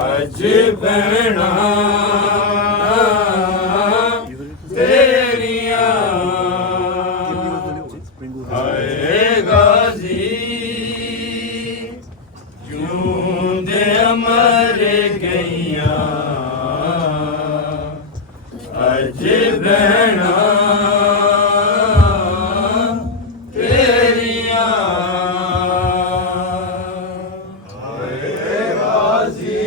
अज भैणा तेरिया हाय गाजी जूंदे अमर गईया अज भैणा तेरिया हाय गाजी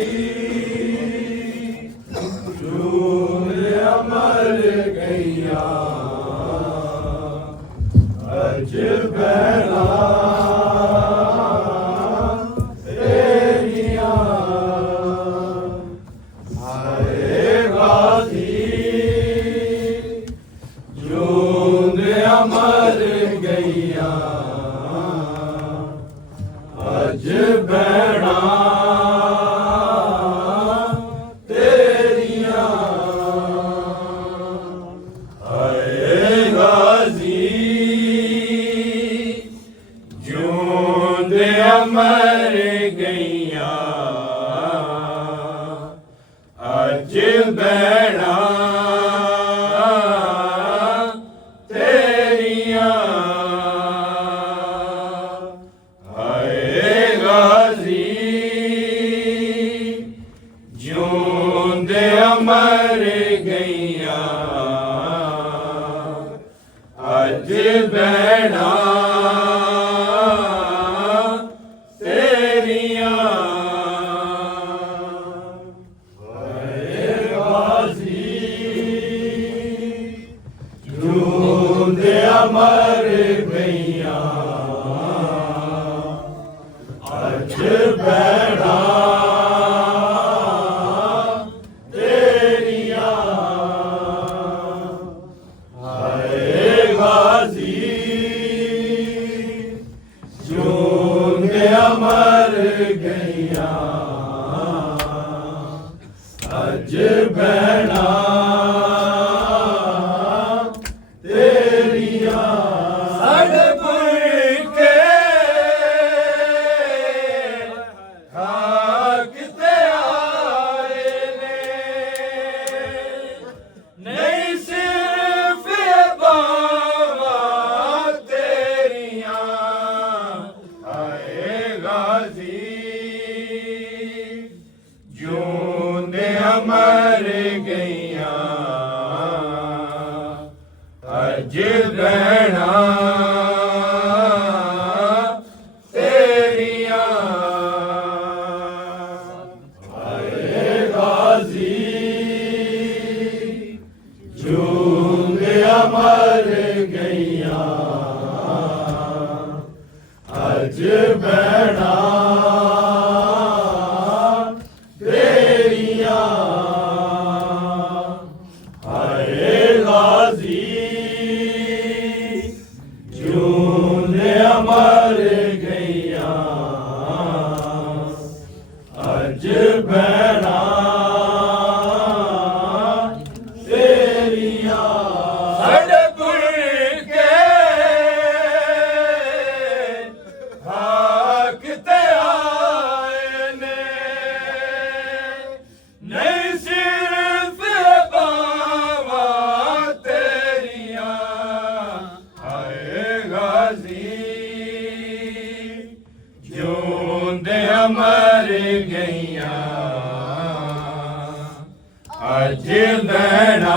जूंदे अमर गईया अज भैणा तेरिया हाय गाजी जूंदे अमर गईया अज भैणा तेरिया हाय गाजी जूंदे अमर गईया अज भैणा तेरिया हाय गाजी जूंदे अमर गईया अज भैणा तेरिया हाय गाजी जूंदे अमर गईया अज भैणा तेरिया हाय गाजी जूंदे अमर गईया अज भैणा तेरिया साढ़े पुर के खाक ते आए ने नहीं सिर्फ बावा तेरिया हाय गाजी जूंदे अमर गईया अज भैणा तेरिया हाय गाजी जूंदे अमर गईया अज भैणा तेरिया हाय गाजी जूंदे अमर गईया अज भैणा तेरिया साढ़े पुर के खाक ते आए ने नहीं सिर्फ बावा तेरिया हाय गाजी जूंदे अमर गईया अज भैणा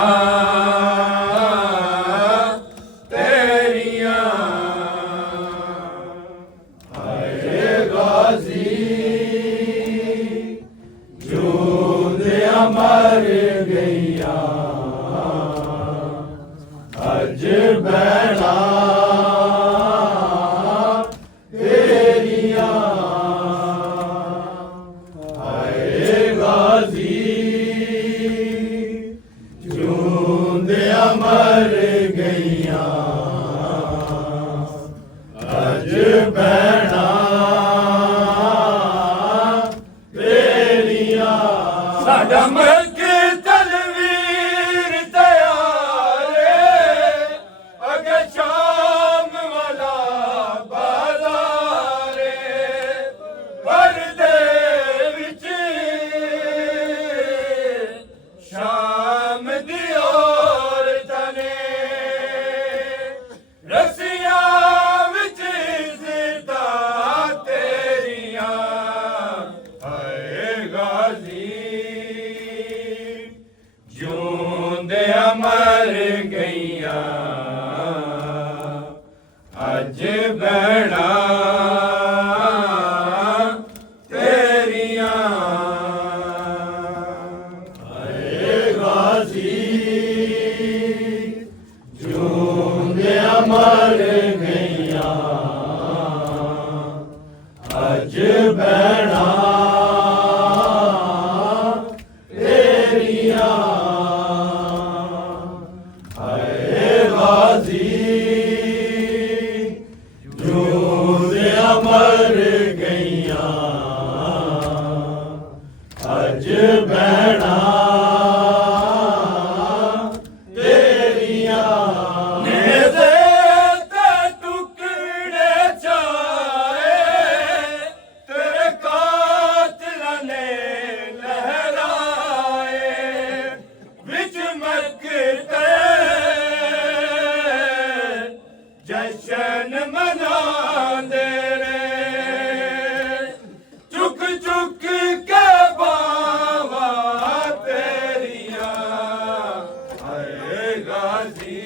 तेरिया हाय गाजी जूंदे अमर गईया अज भैणा तेरिया हाय गाजी जूंदे अमर गईया अज भैणा तेरिया साडा मलक तलवीर तैयार अगे शाम वाला बाजार परदे विच गाजी जूंदे मर गईया अज भैणा तेरिया आए गाजी जूंदे मर गईया अज भैणा तेरिया आए गाजी जूंदे मर गईया अज भैणा तेरिया नेज़े ते टुकड़े चाए तेरे कातिलां ने लहराए विच मक्के जशन मनांदे रे चुक चुक के बावा तेरिया आए गाजी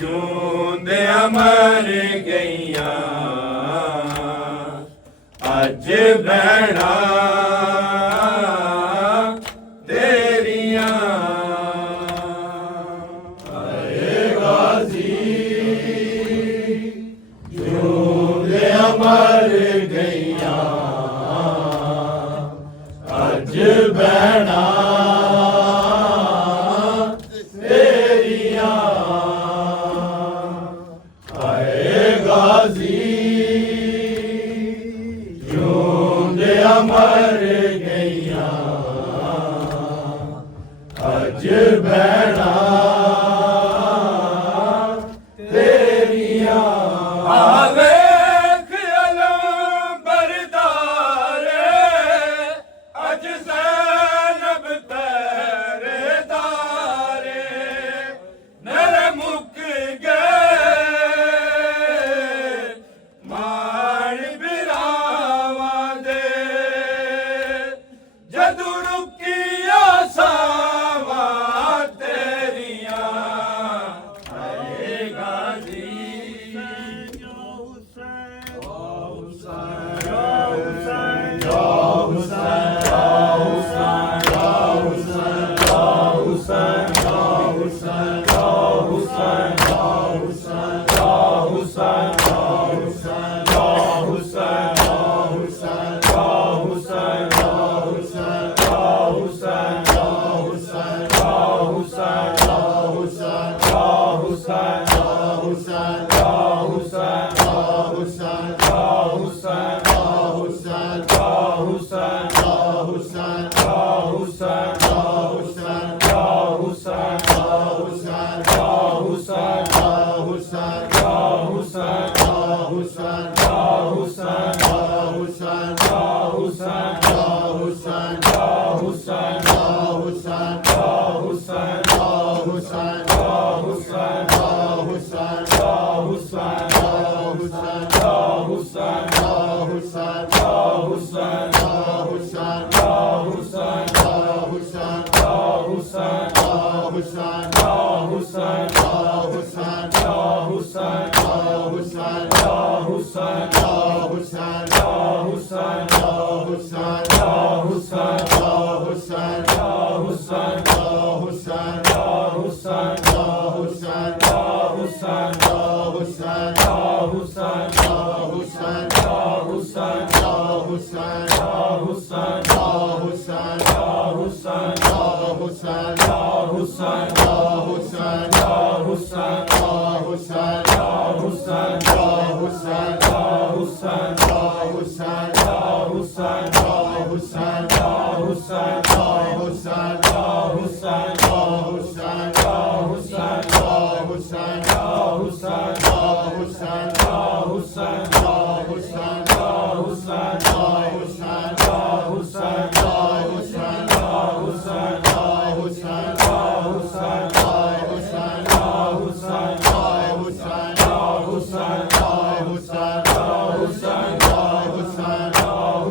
जूंदे मर गईया अज भैणा तेरिया आए गाजी जूंदे मर गईया अज भैणा तेरिया आए गाजी जूंदे मर गईया अज भैणा तेरिया आवेख अलम बरदारे अज ज़ैनब तेरे दारे नर मुक गए मान बिरावा दे जदू रुकिया सावा तेरिया आए गाजी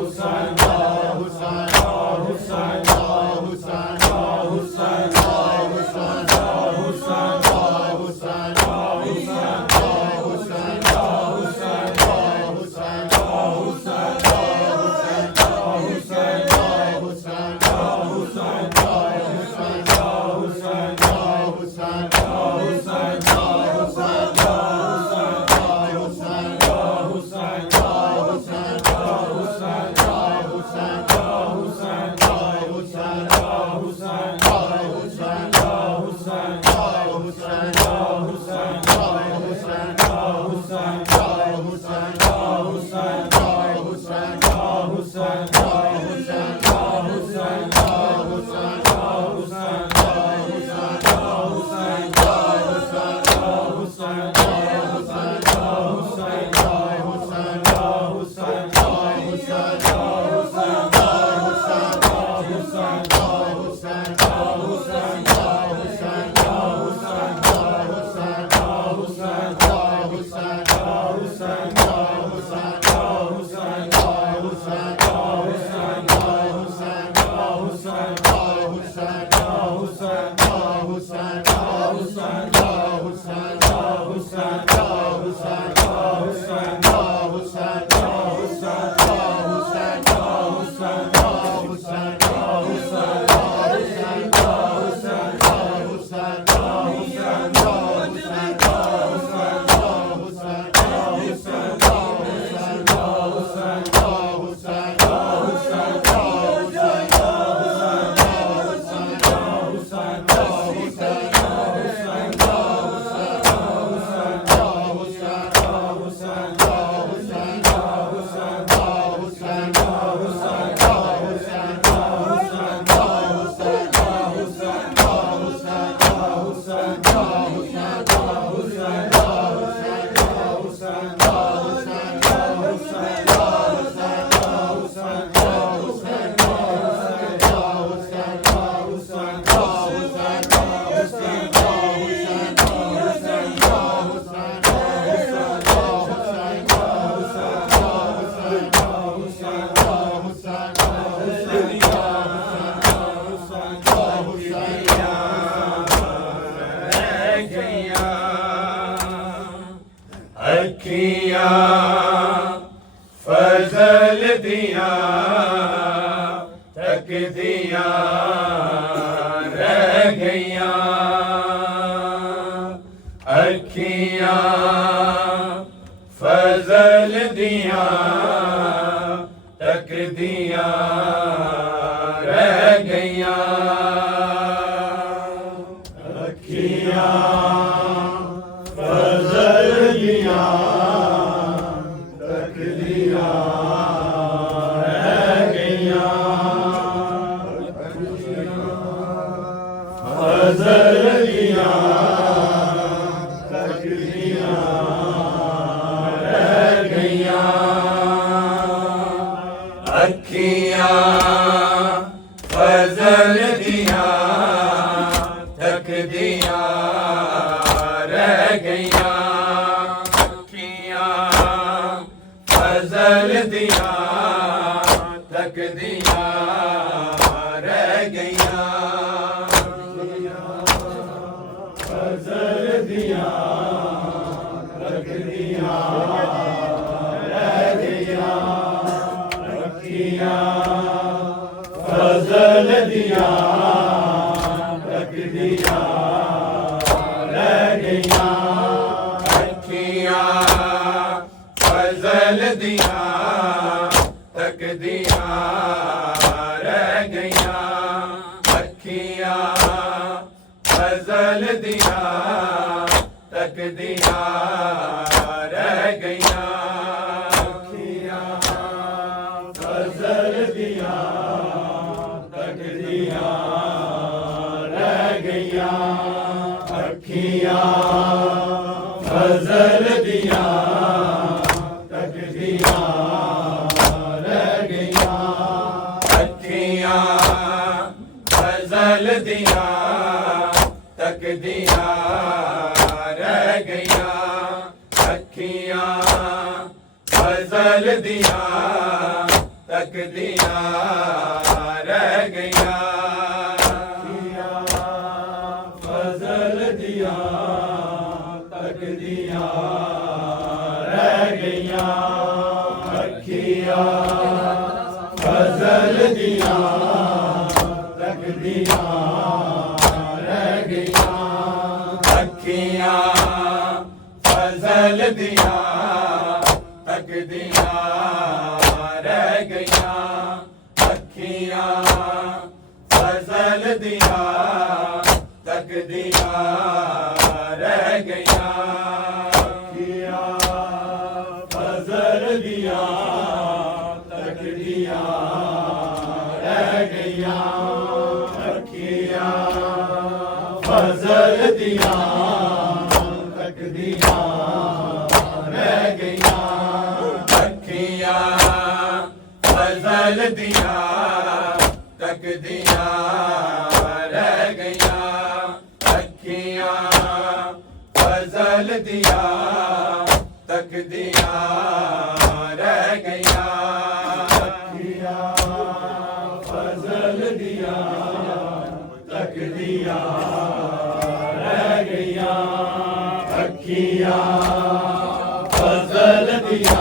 Hussain तकदियां रह गईयां अखियां फजल दियां तकदियां रह गईयां अखियां फजल दियां तकदियां रह गईयां फजल दियां तकदियां रह गईयां अखियां फजल दियां तकदियां रह गईयां अखियां फजल दियां तकदियां रह गईयां फजल दियां तकदियां रह गईयां अखियां फजल दियां तकदियां रह गईयां अखियां फजल दियां तकदियां रह गईयां अखियां फजल दियां तकदियां रह गईयां अखियां फजल दियां तकदियां रह गईयां अखियां फजल दियां तकदियां रह गईयां अखियां फजल दियां तकदियां रह गईयां अखियां फजल दियां तकदियां रह गईयां फजल दियां तकदियां रह गईयां अखियां फजल दियां तकदियां रह गईयां अखियां फजल दियां तकदियां रह गईयां अखियां फजल दियां तकदियां रह गईयां अखियां फजल दियां तकदियां रह गईयां अखियां फजल दियां तकदियां रह गईयां अखियां फजल दियां तकदियां रह गईयां अखियां फजल दियां तकदियां रह गईयां अखियां फजल दियां तकदियां रह गईयां अखियां फजल दियां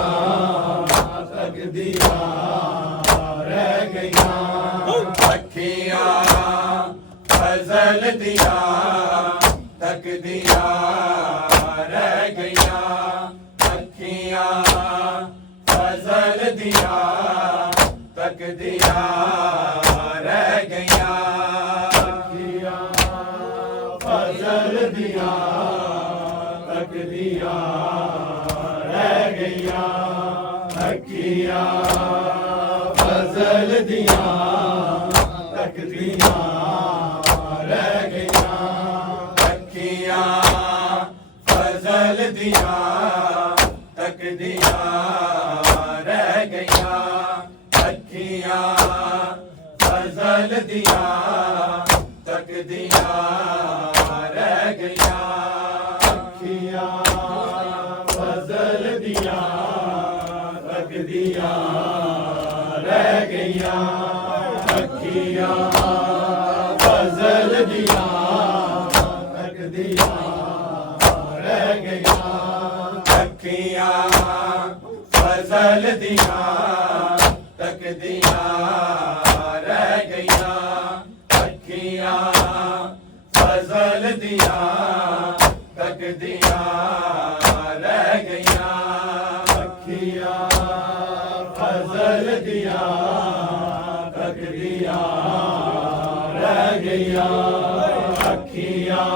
तकदियां रह गईयां अखियां फजल दियां तकदियां रह गईयां अखियां फजल दियां तकदियां रह गईयां अखियां फजल दियां तकदियां रह गईयां अखियां फजल दियां तकदियां रह गईयां अखियां फजल दियां तकदियां रह गईयां अखियां फजल दियां तकदियां रह गईयां अखियां फजल दियां तकदियां रह गईयां अखियां फजल दियां तकदियां रह गईयां अखियां फजल दियां तकदियां रह गईयां दिया रह गया अखियां फजल दिया तक दिया रह गया अखियां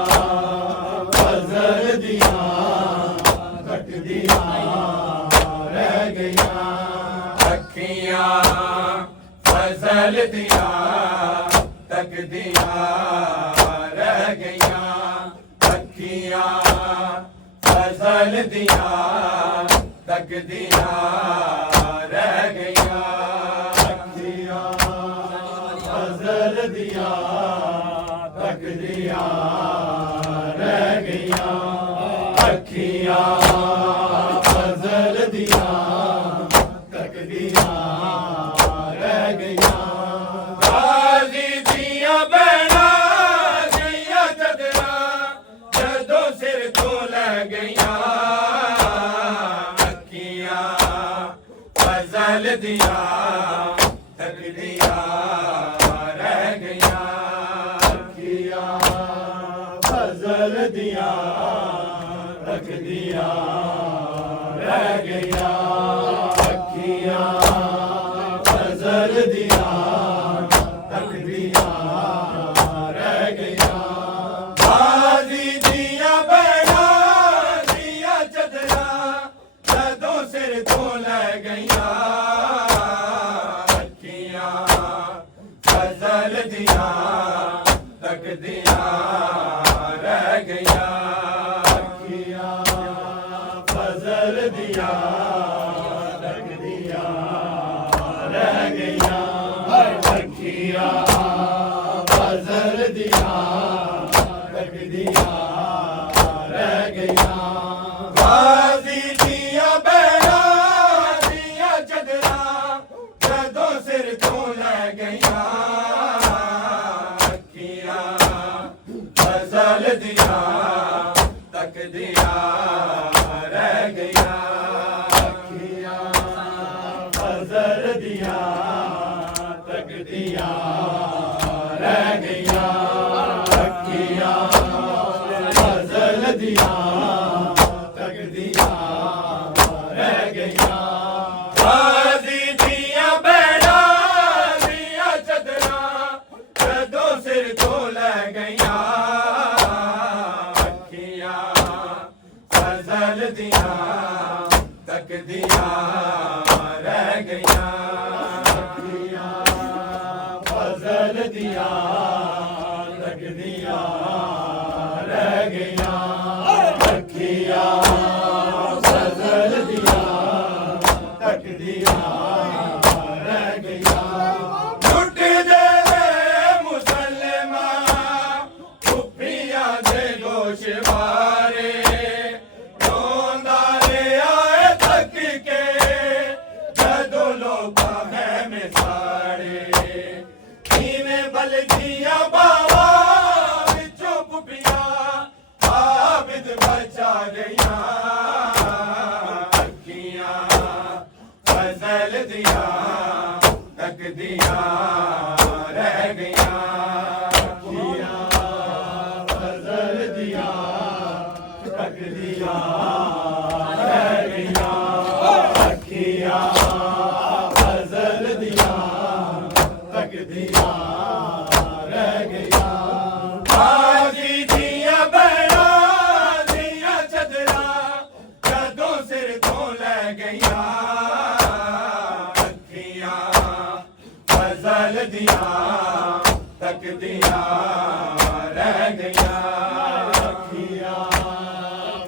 फजल दिया तक दिया रह गया अखियां फजल दिया तक दिया रह गया अखियां फजल दिया तक दिया रह गया अखियां फजल दिया तक दिया रह गया अखियां फजल दिया तक दिया रह गया गाजी दिया बहना दिया चदरा जदों सिर तो ले गया अखियां फजल दिया तक दिया रह गया अखियां फजल दिया तक दिया रह गया अखियां फजल दिया तक दिया रह गया गाजी दिया बहना दिया चदरा जदों सिर तो ले गया अखियां फजल दिया तक दिया रह गया अखियां फजल दिया तक दिया रह गया अखियां फजल दिया तक दिया रह गया गाजी दिया बहना दिया चदरा जदों सिर तो ले गया अखियां फजल दिया तक दिया रह गया अखियां फजल दिया तक दिया रह गया अखियां फजल दिया तक दिया रह गया गाजी दिया बहना दिया चदरा जदों सिर तो ले गया अखियां फजल दिया तक दिया रह गया अखियां फजल दिया तक दिया रह गया अखियां फजल दिया तक दिया रह गया लुट दे मुसलमान कुफिया दे गोशवारे रोंदा ले आए तक के जदों लोका है में साड़े कीने बल दिया बावा विचों कुफिया आबिद बचा गया अखियां फजल दिया तक दिया रह गया अखियां फजल दिया तक दिया रह गया अखियां फजल दिया तक दिया रह गया गाजी दिया बहना दिया चदरा जदों सिर तो ले गया अखियां फजल दिया तक दिया रह गया अखियां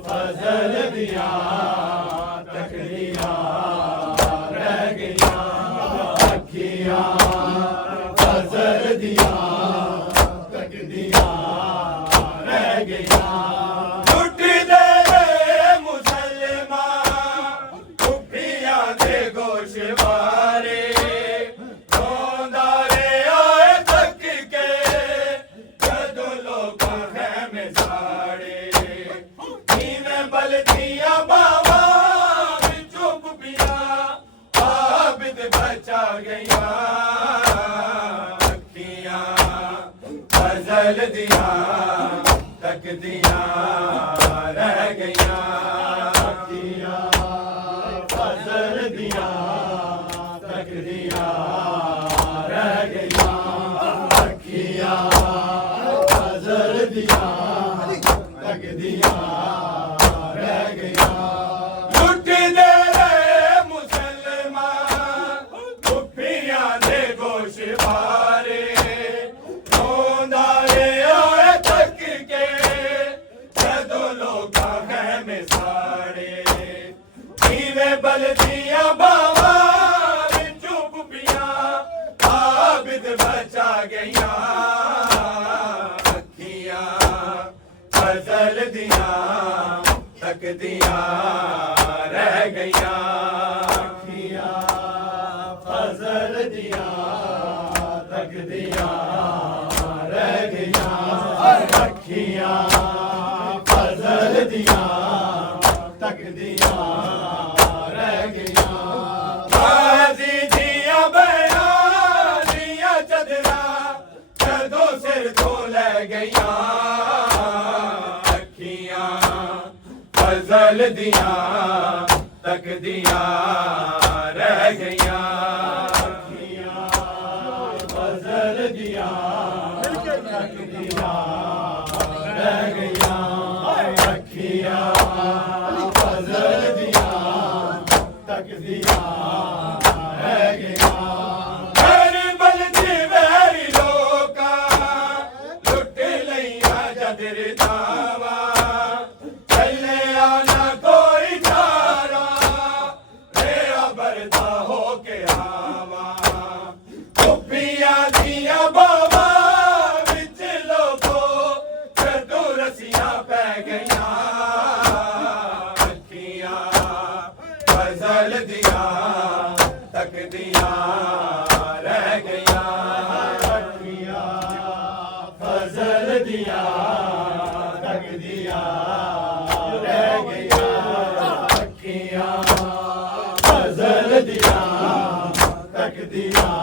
फजल दिया तक दिया रह गया अखियां फजल दिया तक दिया रह गया लुट दे मुसलमान कुफिया दे गोशवारे रोंदा ले आए तक के जदों लोका है में साड़े कीने बल दिया बावा विचों कुफिया आबिद बचा गया अखियां फजल दिया तक दिया रह गईयां अखियां फजल दियां तकदियां रह गईयां अखियां फजल दियां तकदियां रह गईयां लुटदे रहे मुसलमान कुफियां दे गोशवारे रोंदा रहा तक के जदों लोकां खैमे साड़े इवें बलदियां बावां विचों पुपियां आबिद बचा गईयां अखियां फजल दियां तकदियां रह गईयां अखियां फजल दियां तकदियां रह गईयां अखियां फजल दियां तकदियां रह गईयां गाजी दियां बयानियां चदरा जदों सिर तो लै गईयां अखियां फजल दियां तकदियां रह गईयां अखियां फजल दियां तकदियां रह गईयां अखियां फजल दियां तकदियां रह गईयां हर बलदी वैरी लोका लुट लईयां जदर दावा चले आना कोई चारा मेरा बरदा हो के आवा कुफियां दियां बावा विच लोगो जदों रसियां पै गईयां अखियां फजल दियां तकदियां रह गईयां अखियां फजल दियां तकदियां रह गईयां अखियां फजल दियां तकदियां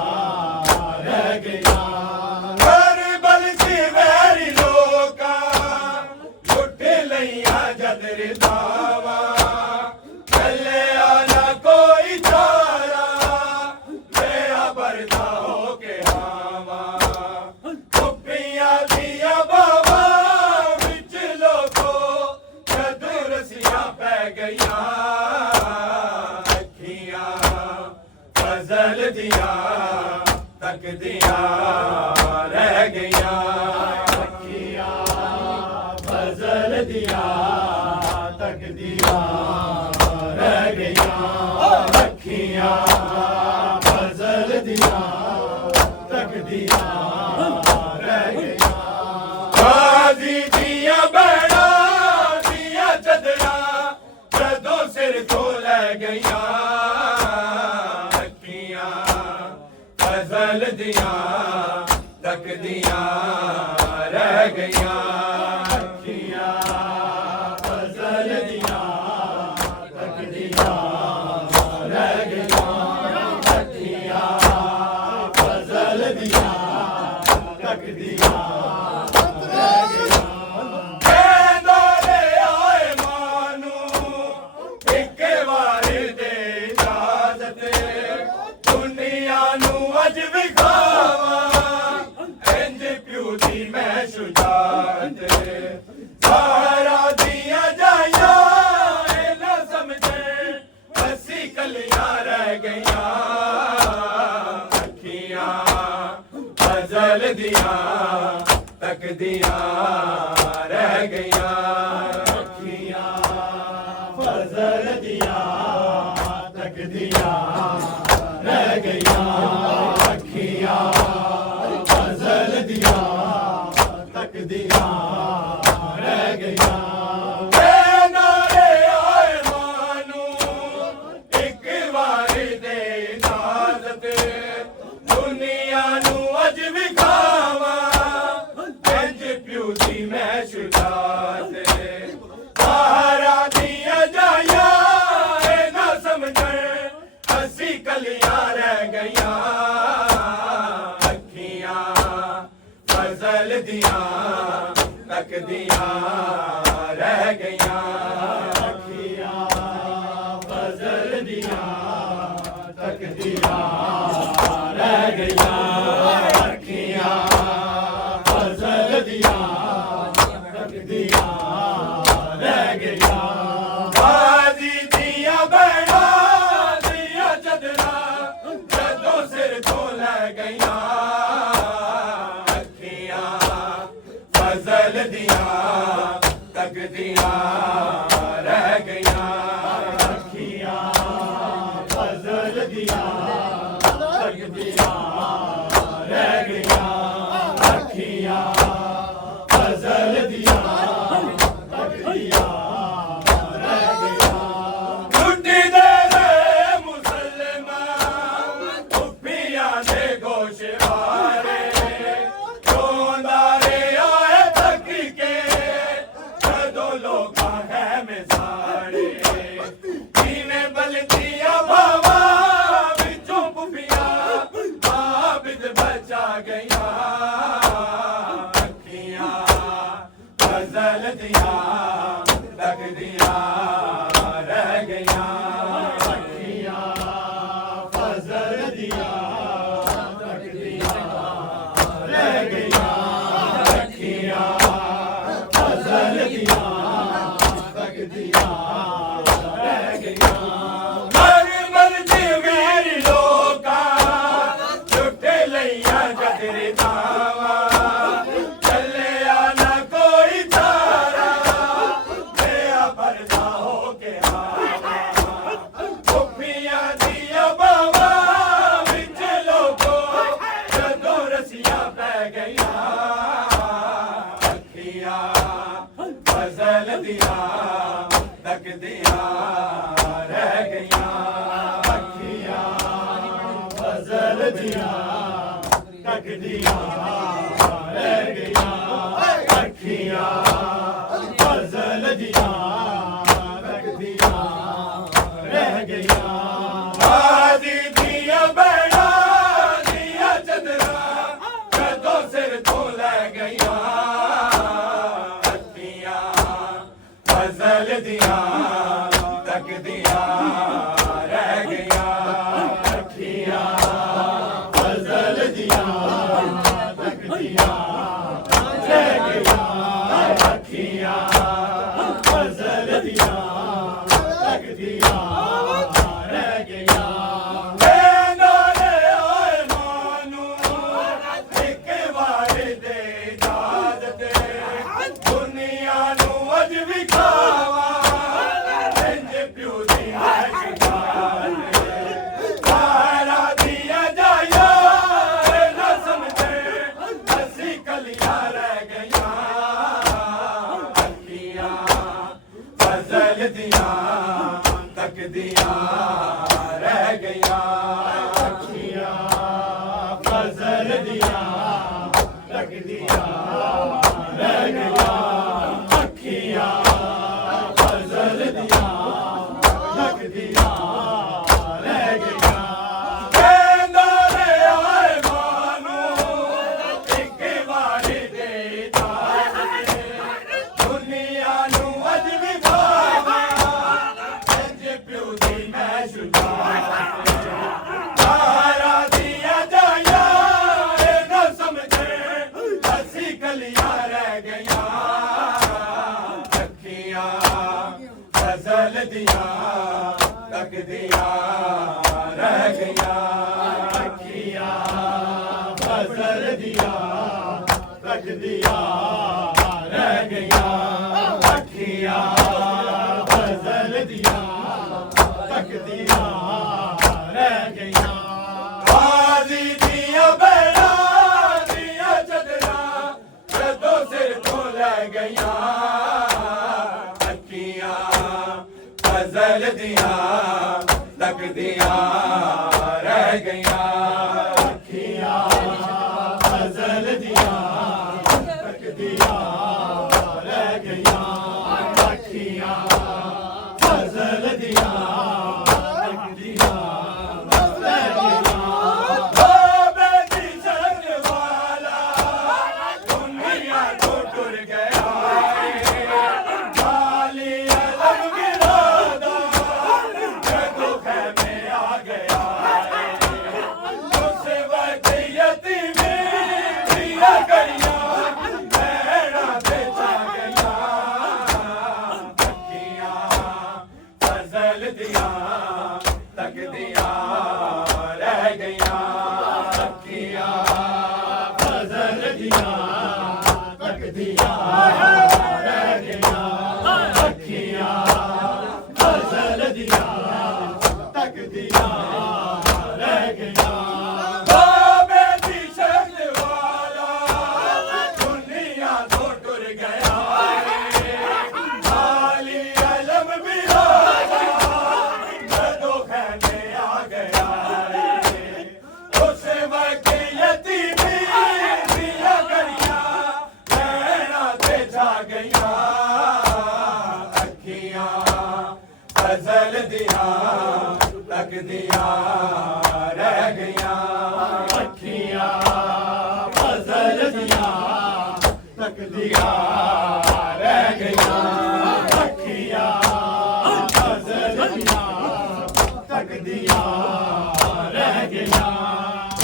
रह गईयां हर बलदी वैरी लोका लुट लईयां जदर दावा चले आना कोई चारा मेरा बरदा हो के आवा कुफियां दियां बावा विच लोगो जदों रसियां पै गईयां अखियां फजल दियां तकदियां रह गईयां अखियां फजल दियां तकदियां रह गईयां अखियां फजल दियां तकदियां रह गईयां गाजी दियां बहना दियां चदरा जदों सिर तो लै गईयां अखियां फजल दियां तकदियां रह गईयां अखियां फजल दियां तकदियां रह गईयां अखियां फजल दियां तकदियां रह गईयां कहंदा आए मानू एक वार दे इजाजत दुनिया नू अज विखावा इंज प्यू दी मैं शुजात सारा दिया जाया ना समझे असी कलियां रह गईयां अखियां फजल दियां तकदियां रह गईयां अखियां फजल दियां तकदियां रह गईयां अखियां फजल दियां तकदियां रह गईयां नारे आए मानू एक वार दे इजाजत दुनिया नू अज विखावा इंज प्यू दी मैं शुजात सारा दिया जाया ना समझ असी कलियां रह गईयां अखियां फजल दियां तकदियां रह गईयां रह गईयां अखियां फजल दियां तकदियां रह गईयां गाजी दिया बैड़ा दिया चदरा जदों सिर तो लै गईयां अखियां फजल दिया तकदियां रह गईयां अखियां फजल दियां तकदियां रह गईयां अखियां फजल दियां तकदियां रह गईयां लुटी दे रे मुसलमान उफिया दे गोशवारे रोंदा रे आए थक के जदों लोकां है मिसारे जिवें बलदियां बावा विचों पुफियां आबिद बचा गईयां अखियां फजल दियां तकदियां रह गईयां अखियां फजल दियां तकदियां रह गईयां अखियां फजल दियां तकदियां रह गईयां हर मर्जी मेरी लोका छुट्टे लैया गदरी दावा चलिया ना कोई चारा गया परदा हो के आवा कुफिया दिया बावा विच लोगो जदों रसिया पै गईयां अखियां फजल दिया तकदियां रह गईयां अखियां फजल दियां तकदियां रह गईयां अखियां फजल दियां तकदियां रह गईयां गाजी दिया बैड़ा दिया चदरा जदों सिर तो लै गईयां अखियां फजल दियां तकदियां रह गईयां अखियां फजल दियां तकदियां रह गईयां अखियां फजल दियां तकदियां रह गईयां नारे आए मानू एक बार दे इजाजत दुनिया नू अज विखावा इंज प्यू दी तारा दिया जाया न समझे असी कलियां रह गईयां अखियां फजल दियां तकदियां रह गईयां अखियां फजल दियां तकदियां रह गईयां अखियां फजल दियां तकदियां रह गईयां नारे आए मानू एक बार दे इजाजत दुनिया नू अज विखावा इंज प्यू दी मैं शुजात तारा दिया जाया न समझे असी कलियां रह गईयां अखियां फजल दियां तकदियां रह गईयां अखियां फजल दियां तकदियां रह गईयां अखियां फजल दियां तकदियां रह गईयां गाजी दिया बैड़ा दिया चदरा जदों सिर तो लै गईयां अखियां फजल दियां तकदियां रह गईयां अखियां फजल दियां तकदियां रह गईयां अखियां फजल दियां तकदियां रह गईयां ओ बेटी शरण वाला दुनिया तो टुर गया खाली अलग गिरा दा जदों खैमे आ गया दियां तकदियां रह गईयां अखियां फजल दियां तकदियां रह गईयां बाबे दी शक्ल वाला दुनिया तो टुर गया खाली अलम भी जदों खैमे आ गया उस वक्त यतीमी दिया गरिया नैना ते जा गया अखियां फजल दिया तकदियां रह गया अखियां फजल दियां तकदियां रह गईयां अखियां फजल दियां तकदियां रह गईयां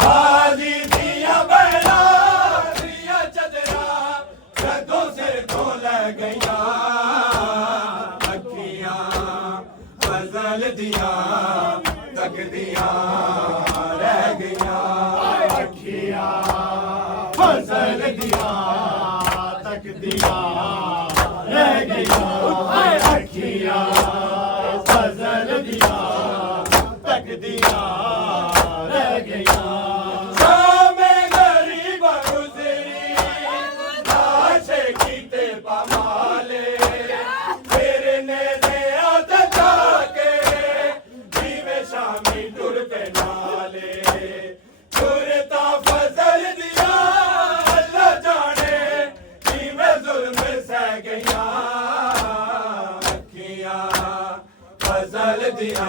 हाजी दिया बहना दिया चदरा जदों सिर तो लग गया अखियां फजल दिया तकदियां रह गया अखियां फजल दियां तकदियां रह गईयां अखियां फजल दियां तकदियां रह गईयां शामे गरीब गुजरी लाशे कीते पमाले तेरे नेज़े आत जाके जीवे शामी टुर पे नाले टुरता फजल दिया अल्लाह जाने जीवे जुल्म सह गया अखियां फजल दिया